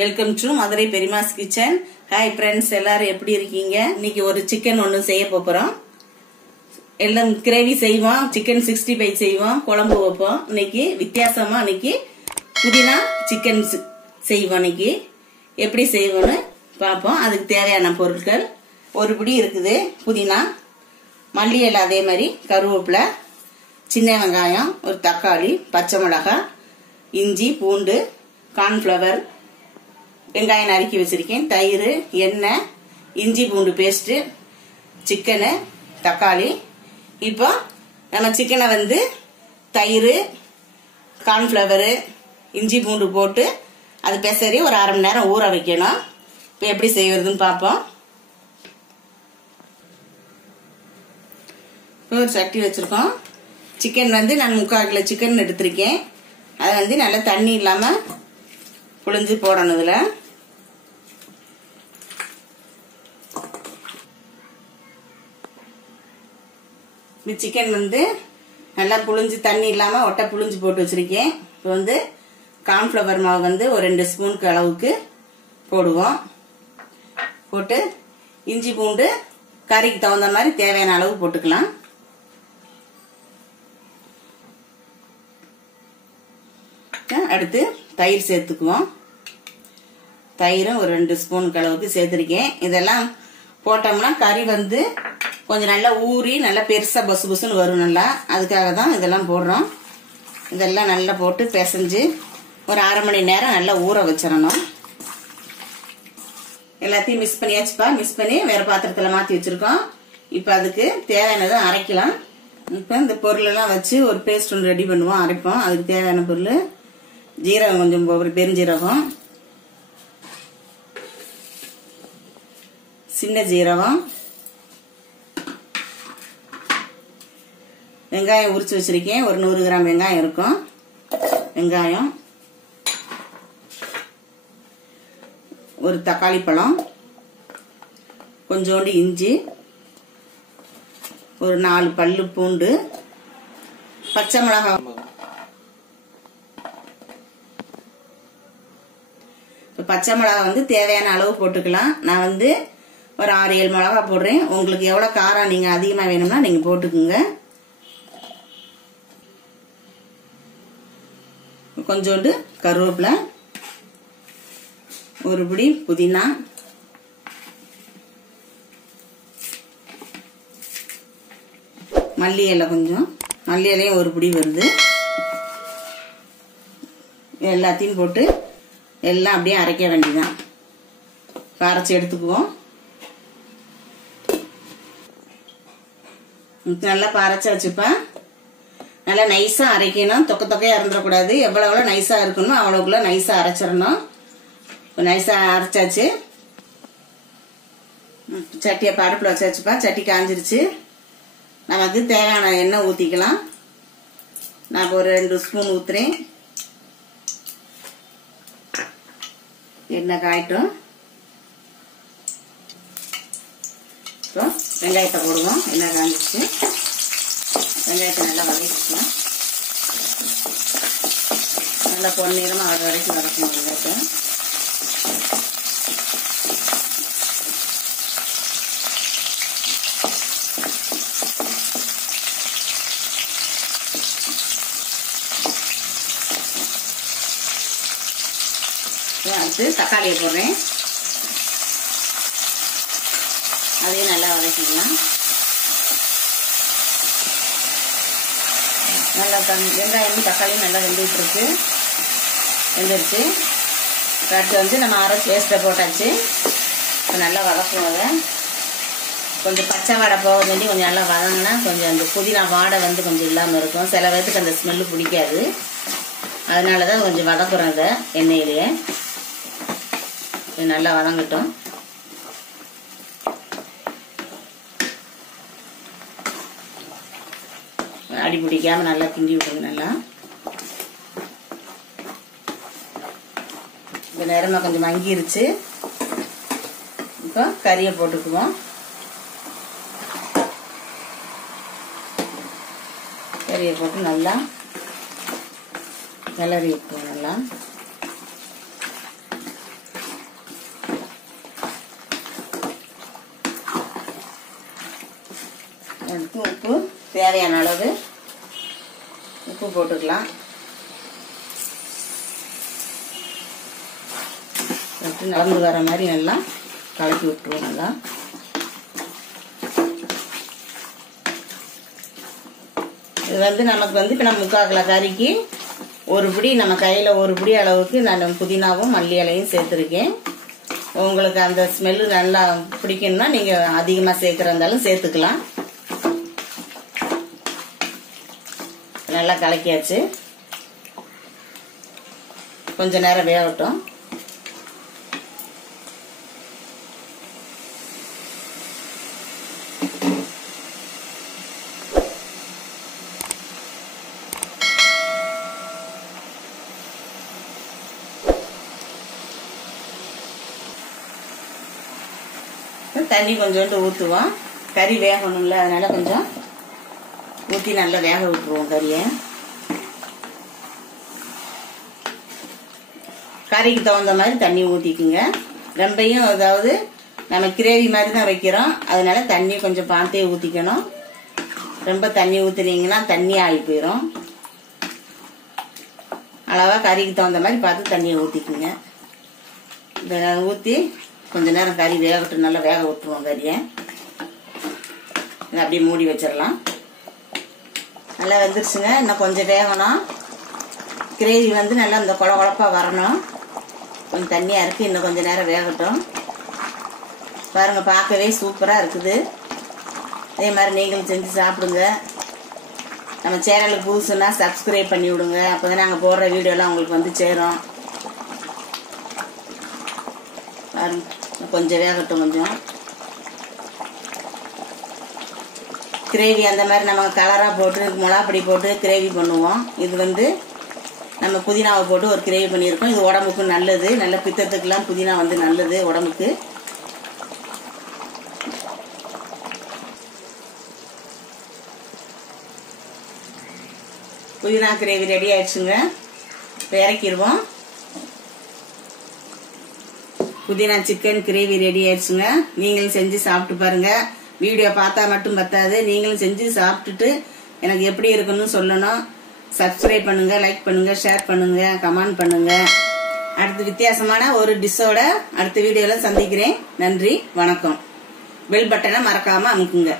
Welcome to Madurai பெரியமாஸ் kitchen. Hi friends, எல்லாரும் எப்படி இருக்கீங்க? இன்னைக்கு ஒரு சிக்கன் ஒன்று செய்ய போறோம். எல்லாம் கிரேவி செய்வோம், சிக்கன் 65 செய்வோம், குழம்பு வைப்போம். இன்னைக்கு வித்தியாசமா இன்னைக்கு புதினா சிக்கன் செய்வோம். இன்னைக்கு எப்படி செய்வோம்னு பார்ப்போம். அதுக்கு தேவையான பொருட்கள் ஒரு பிடி இருக்குது புதினா, மல்லி இலை, அதே மாதிரி கருவேப்பிலை, சின்ன வெங்காயம், ஒரு தக்காளி, பச்சை மிளகாய், இஞ்சி, பூண்டு, கார்ன்ஃப்ளவர், வெங்காயம் நறுக்கி வச்சிருக்கேன், தயிர், எண்ணெய், இஞ்சி பூண்டு பேஸ்ட், சிக்கனு, தக்காளி. இப்போ நம்ம சிக்கனை வந்து தயிர், கார்ன்ஃப்ளவர், இஞ்சி பூண்டு போட்டு அது பெசரி ஒரு அரை மணி நேரம் ஊற வைக்கணும். இப்போ எப்படி செய்வதுன்னு பார்ப்போம். இப்போ ஒரு சட்டி வச்சிருக்கோம். சிக்கன் வந்து நான் 3/4 கிலோ சிக்கன் எடுத்திருக்கேன். அதை வந்து நல்லா தண்ணி இல்லாமல் புழிஞ்சு போடணும். இதுல சிக்கன் வந்து நல்லா புழிஞ்சு தண்ணி இல்லாம ஒட்டை புழிஞ்சு போட்டு வச்சிருக்கேன். இப்போ வந்து கார்ன்ஃப்ளவர் மாவு வந்து ஒரு 2 ஸ்பூனுக்கு அளவுக்கு போடுவோம். போட்டு இஞ்சி பூண்டு கறிக்கு தகுந்த மாதிரி தேவையான அளவு போட்டுக்கலாம். அடுத்து தயிர் சேர்த்துக்குவோம். தயிரும் ஒரு 2 ஸ்பூனுக்கு அளவுக்கு சேர்த்துருக்கேன். இதெல்லாம் போட்டோம்னா கறி வந்து கொஞ்சம் நல்லா ஊறி நல்லா பெருசா பசு பசுன்னு வரும். நல்லா அதுக்காக தான் இதெல்லாம் போடுறோம். இதெல்லாம் நல்லா போட்டு பிசைஞ்சு ஒரு அரை மணி நேரம் நல்லா ஊற வச்சிடணும். எல்லாத்தையும் மிக்ஸ் பண்ணியாச்சுப்பா. மிக்ஸ் பண்ணி வேற பாத்திரத்துல மாத்தி வச்சிருக்கோம். இப்ப அதுக்கு தேவையானதை அரைக்கலாம். இப்ப இந்த பொருள் எல்லாம் வச்சு ஒரு பேஸ்ட் ஒன்று ரெடி பண்ணுவோம், அரைப்போம். அதுக்கு தேவையான பொருள் ஜீரகம், கொஞ்சம் ஒரு பெருஞ்சீரகம், சின்ன ஜீரகம், வெங்காயம் உரிச்சு வச்சிருக்கேன். ஒரு 100 கிராம் வெங்காயம் இருக்கும். வெங்காயம், ஒரு தக்காளி பழம், கொஞ்சோண்டு இஞ்சி, ஒரு 4 பல்லு பூண்டு, பச்சை மிளகாய். பச்சை மிளகாய் வந்து தேவையான அளவு போட்டுக்கலாம். நான் வந்து ஒரு 6-7 மிளகாய் போடுறேன். உங்களுக்கு எவ்வளவு காரம் நீங்க அதிகமா வேணும்னா நீங்க போட்டுக்குங்க. கொஞ்சோண்டு கருவேப்பிலை, ஒரு பிடி புதினா, மல்லி இலை, கொஞ்சம் மல்லி இலையும் ஒரு பிடி வருது. எல்லாத்தையும் போட்டு எல்லாம் அப்படியே அரைக்க வேண்டியதான். அரைச்சி எடுத்துக்குவோம். நல்லா அரைச்சி வச்சுப்பேன். நல்லா நைஸா அரைக்கணும். தொக்கையா இருந்துடக்கூடாது. எவ்வளவு நைஸா இருக்கணும் அவ்வளவுக்குள்ள நைஸா அரைச்சிடணும். நைஸா அரைச்சாச்சு. சட்டியை பருப்புல வச்சாச்சுப்பா. சட்டி காஞ்சிருச்சு. நமக்கு தேவையான எண்ணெய் ஊத்திக்கலாம். நான் ஒரு 2 ஸ்பூன் ஊத்துறேன். எண்ணெய் காயட்டும். வெங்காயத்தை போடுவோம். எண்ணெய் காஞ்சிச்சு. வெங்காயத்தை நல்லா வதக்கிக்கலாம். நல்லா பொன்னிறமா வர வரைக்கும் வதக்கணும் வெங்காயத்தை. அடுத்து தக்காளியை போடுறேன். அதையும் நல்லா வதக்கிக்கலாம். நல்லா வெங்காயமும் தக்காளியும் நல்லா வெந்துட்டு வெந்துருச்சு. அடுத்து வந்து நம்ம அரைச்சி பேஸ்ட்டை போட்டாச்சு. இப்போ நல்லா வதக்கணும். அதை கொஞ்சம் பச்சை வாடை போக வேண்டி கொஞ்சம் நல்லா வதங்கினா கொஞ்சம் அந்த புதினா வாடை வந்து கொஞ்சம் இல்லாமல் இருக்கும். சில பேருக்கு அந்த ஸ்மெல்லு பிடிக்காது. அதனால தான் கொஞ்சம் வதக்குறோம் அதை எண்ணெயிலேயே. நல்லா வதங்கட்டும். அடி பிடிக்காம நல்லா கிண்டி விடுங்க. நல்லா இந்த நேரமா கொஞ்சம் மங்கிருச்சு. இப்போ கறியை போட்டுக்குவோம். கறியை போட்டு நல்லா கிளறி வைப்போம். நல்லா அதுக்கு உப்பு தேவையான அளவு உப்பு போட்டுக்கலாம். நடந்து வர மாதிரி நல்லா கலக்கி விட்டுருவோம். நல்லா இது நமக்கு இப்போ நம்ம 3/4 கிலோ கறிக்கு ஒரு பிடி நம்ம கையில் ஒரு பிடி அளவுக்கு நான் புதினாவும் மல்லி இலையும் சேர்த்துருக்கேன். உங்களுக்கு அந்த ஸ்மெல்லு நல்லா பிடிக்கணும்னா நீங்கள் அதிகமாக சேர்க்குறா இருந்தாலும் சேர்த்துக்கலாம். நல்லா கலக்கியாச்சு. கொஞ்ச நேரம் வேகட்டும். தண்ணி கொஞ்சோண்டு ஊற்றுவோம். கறி வேகணும்ல, அதனால கொஞ்சம் ஊற்றி நல்லா வேக விட்டுருவோம் கறியை. கறிக்கு தகுந்த மாதிரி தண்ணி ஊற்றிக்குங்க. ரொம்பையும் அதாவது நம்ம கிரேவி மாதிரி தான் வைக்கிறோம், அதனால தண்ணி கொஞ்சம் பார்த்தே ஊற்றிக்கணும். ரொம்ப தண்ணி ஊற்றுனீங்கன்னா தண்ணி ஆகி போயிடும். அளவாக கறிக்கு தகுந்த மாதிரி பார்த்து தண்ணியை ஊற்றிக்குங்க. இதை ஊற்றி கொஞ்ச நேரம் கறி வேகட்டு, நல்லா வேக விட்டுருவோம் கறியை. இதை அப்படியே மூடி வச்சிடலாம். நல்லா வெந்துருச்சுங்க. இன்னும் கொஞ்சம் வேகணும். கிரேவி நல்லா இந்த குழப்பாக வரணும். கொஞ்சம் தண்ணியாக இருக்குது, இன்னும் கொஞ்சம் நேரம் வேகட்டும். பாருங்கள், பார்க்கவே சூப்பராக இருக்குது. அதே மாதிரி நீங்களும் செஞ்சு சாப்பிடுங்க. நம்ம சேனலுக்கு புதுசுன்னா சப்ஸ்கிரைப் பண்ணி விடுங்க. அப்போ தான் நாங்கள் போடுற வீடியோலாம் உங்களுக்கு வந்து சேரும். பாருங்க, கொஞ்சம் வேகட்டும். கொஞ்சம் கிரேவி அந்த மாதிரி நம்ம கலராக போட்டு மிளகாப்பொடி போட்டு கிரேவி பண்ணுவோம். இது நம்ம புதினாவை போட்டு ஒரு கிரேவி பண்ணியிருக்கோம். இது உடம்புக்கு நல்லது. நல்ல பித்தத்துக்கெல்லாம் புதினா நல்லது உடம்புக்கு. புதினா கிரேவி ரெடி ஆயிடுச்சுங்க. இப்போ இறக்கிடுவோம். புதினா சிக்கன் கிரேவி ரெடி ஆயிடுச்சுங்க. நீங்களும் செஞ்சு சாப்பிட்டு பாருங்க. வீடியோ பார்த்தா மட்டும் பத்தாது, நீங்களும் செஞ்சு சாப்பிட்டுட்டு எனக்கு எப்படி இருக்குன்னு சொல்லணும். சப்ஸ்கிரைப் பண்ணுங்க, லைக் பண்ணுங்க, ஷேர் பண்ணுங்க, கமெண்ட் பண்ணுங்க. அடுத்து வித்தியாசமான ஒரு டிஷ்ஷோட அடுத்த வீடியோல சந்திக்கிறேன். நன்றி, வணக்கம். பெல் பட்டனை மறக்காம அமுக்குங்க.